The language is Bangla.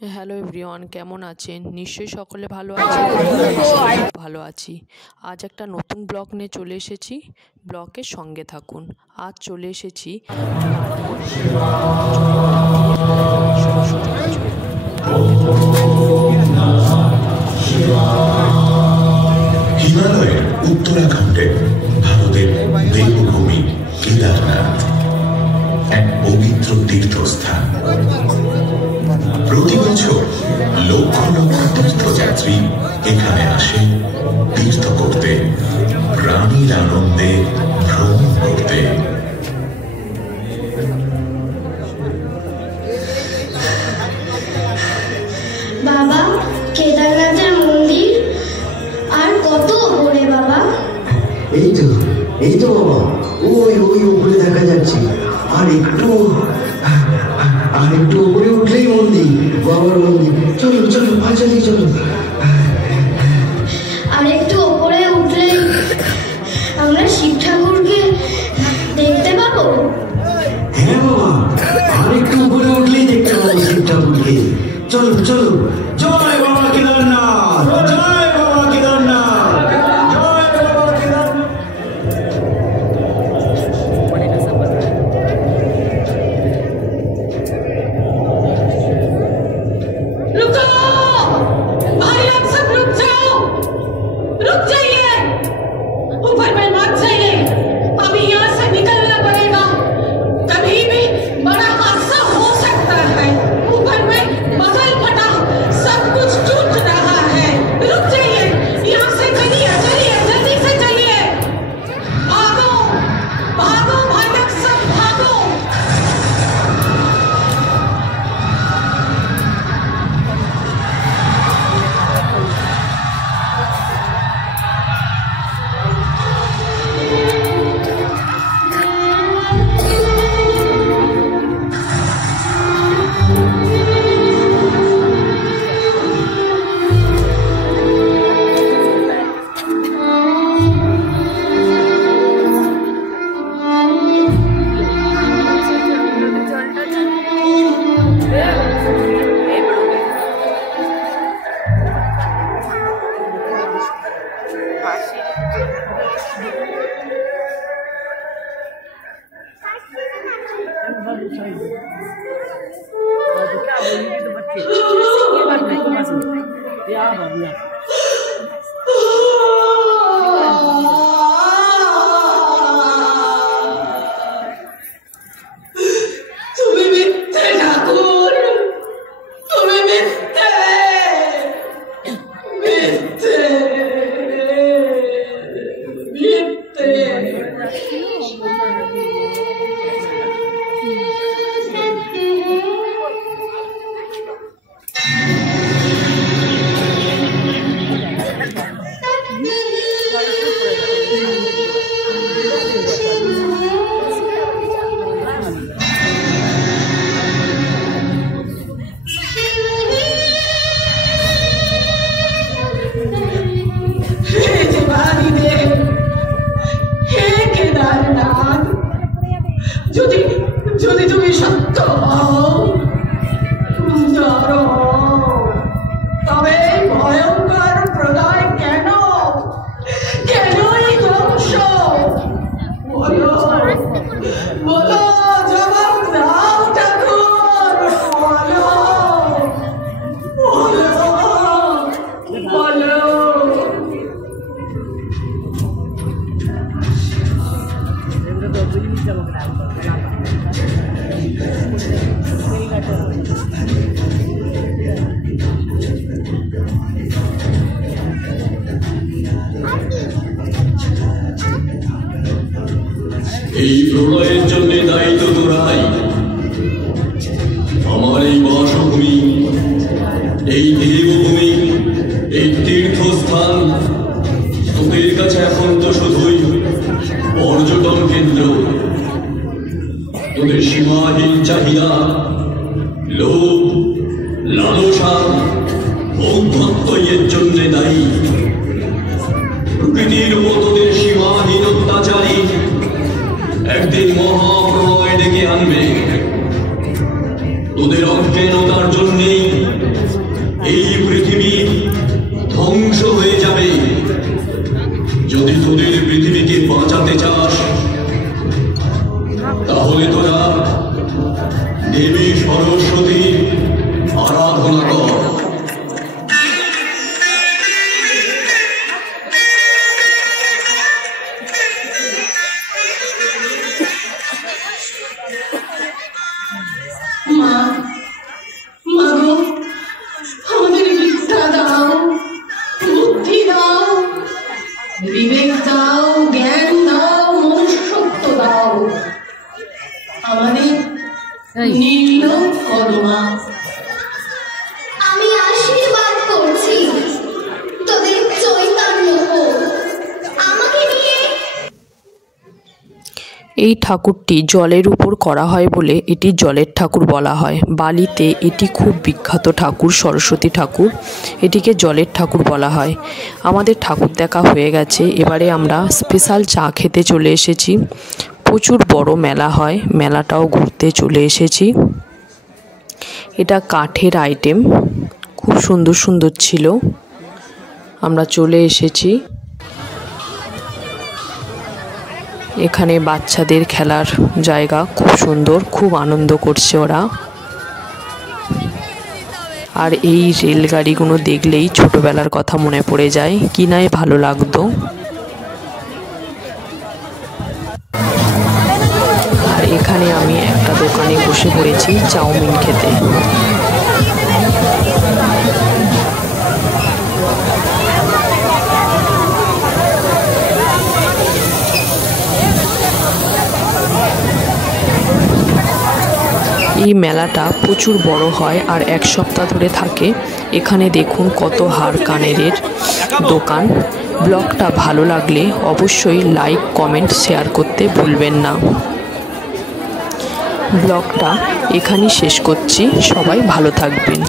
হ্যালো এভরিওয়ান, কেমন আছেন? নিশ্চয়ই সকলে ভালো আছেন। ভালো আছি। আজ একটা নতুন ব্লগ নিয়ে চলে এসেছি, ব্লগের সঙ্গে থাকুন। আজ চলে এসেছি হিমালয়ের উত্তরাখণ্ডে ভারতের দেবভূমি কেদারনাথ, এক পবিত্র তীর্থস্থান। প্রতি বছর লক্ষ লক্ষ তীর্থযাত্রী এখানে আসে তীর্থ করতে, প্রাণীর আনন্দে ভ্রমণ করতে। বাবা, কেদারনাথের মন্দির আর কত ওপরে বাবা? এই তো বাবা, ওই উপরে দেখা যাচ্ছে। আর একটু উপরে উঠলেই মন্দির, বাবার মন্দির। চলো চলো, পাঁচালি চলো। আর একটু ওপরে উঠলেই আমরা শিব ঠাকুরকে দেখতে পাবো। হ্যাঁ বাবা, আর একটু উপরে উঠলেই দেখতে পাবো শিব ঠাকুরকে। চলো চলো। জয় বাবা কেদারনাথ, জয় বাবা কেদারনাথ, জয় বাবা কেদারনাথ। रुक जाइए, ऊपर में मत जाइए, अभी यहाँ से निकलना पड़ेगा। कभी भी बड़ा हादसा हो सकता है। ऊपर में बगल फटा, सब कुछ टूट रहा है। रुक जाइए, यहाँ से चलिए चलिए, जल्दी से चलिए। भागो भागो भाटक, सब भागो। तुम्हें मिथ्ये ठाकुर, तुम्हें যদি তুমি সত্য হও, উদার হও, তবে ভয়ঙ্কর প্রলয় কেন? কেন এই ধ্বংস? বলো বলো, জবাব দাও ঠাকুর, বলো বলো বলো। এই প্রলয়ের জন্য দায়ী তো তোরাই। আমার এই বাসভূমি, এই দেবভূমি, এই তীর্থস্থান তোদের কাছে এখন তো শুধুই পর্যটন কেন্দ্র। তোদের সীমাহীন চাহিদা, লোভ, লালসা, ঔদ্ধত্যই এর জন্য দায়ী। প্রকৃতির উপর তোদের সীমাহীন অত্যাচারী একদিন মহাপ্রলয় ডেকে আনবে। তোদের অজ্ঞানতার জন্যেই এই ঠাকুরটি জলের উপর করা হয় বলে এটি জলের ঠাকুর বলা হয়। বালিতে এটি খুব বিখ্যাত ঠাকুর, সরস্বতী ঠাকুর, এটিকে জলের ঠাকুর বলা হয়। আমাদের ঠাকুর দেখা হয়ে গেছে, এবারে আমরা স্পেশাল চা খেতে চলে এসেছি। প্রচুর বড় মেলা হয়, মেলাটাও ঘুরতে চলে এসেছি। এটা কাঠের আইটেম, খুব সুন্দর সুন্দর ছিল। আমরা চলে এসেছি। এখানে বাচ্চাদের খেলার জায়গা, খুব সুন্দর, খুব আনন্দ করছে ওরা। আর এই রেলগাড়িগুলো দেখলেই ছোটবেলার কথা মনে পড়ে যায়, কি নাই ভালো লাগতো। আর এখানে আমি একটা দোকানে বসে পড়েছি চাউমিন খেতে। এই মেলাটা প্রচুর বড় হয় আর এক সপ্তাহ ধরে থাকে। এখানে দেখুন কত হার কানেরের দোকান। ব্লগটা ভালো লাগলে অবশ্যই লাইক, কমেন্ট, শেয়ার করতে ভুলবেন না। ব্লগটা এখানেই শেষ করছি, সবাই ভালো থাকবেন।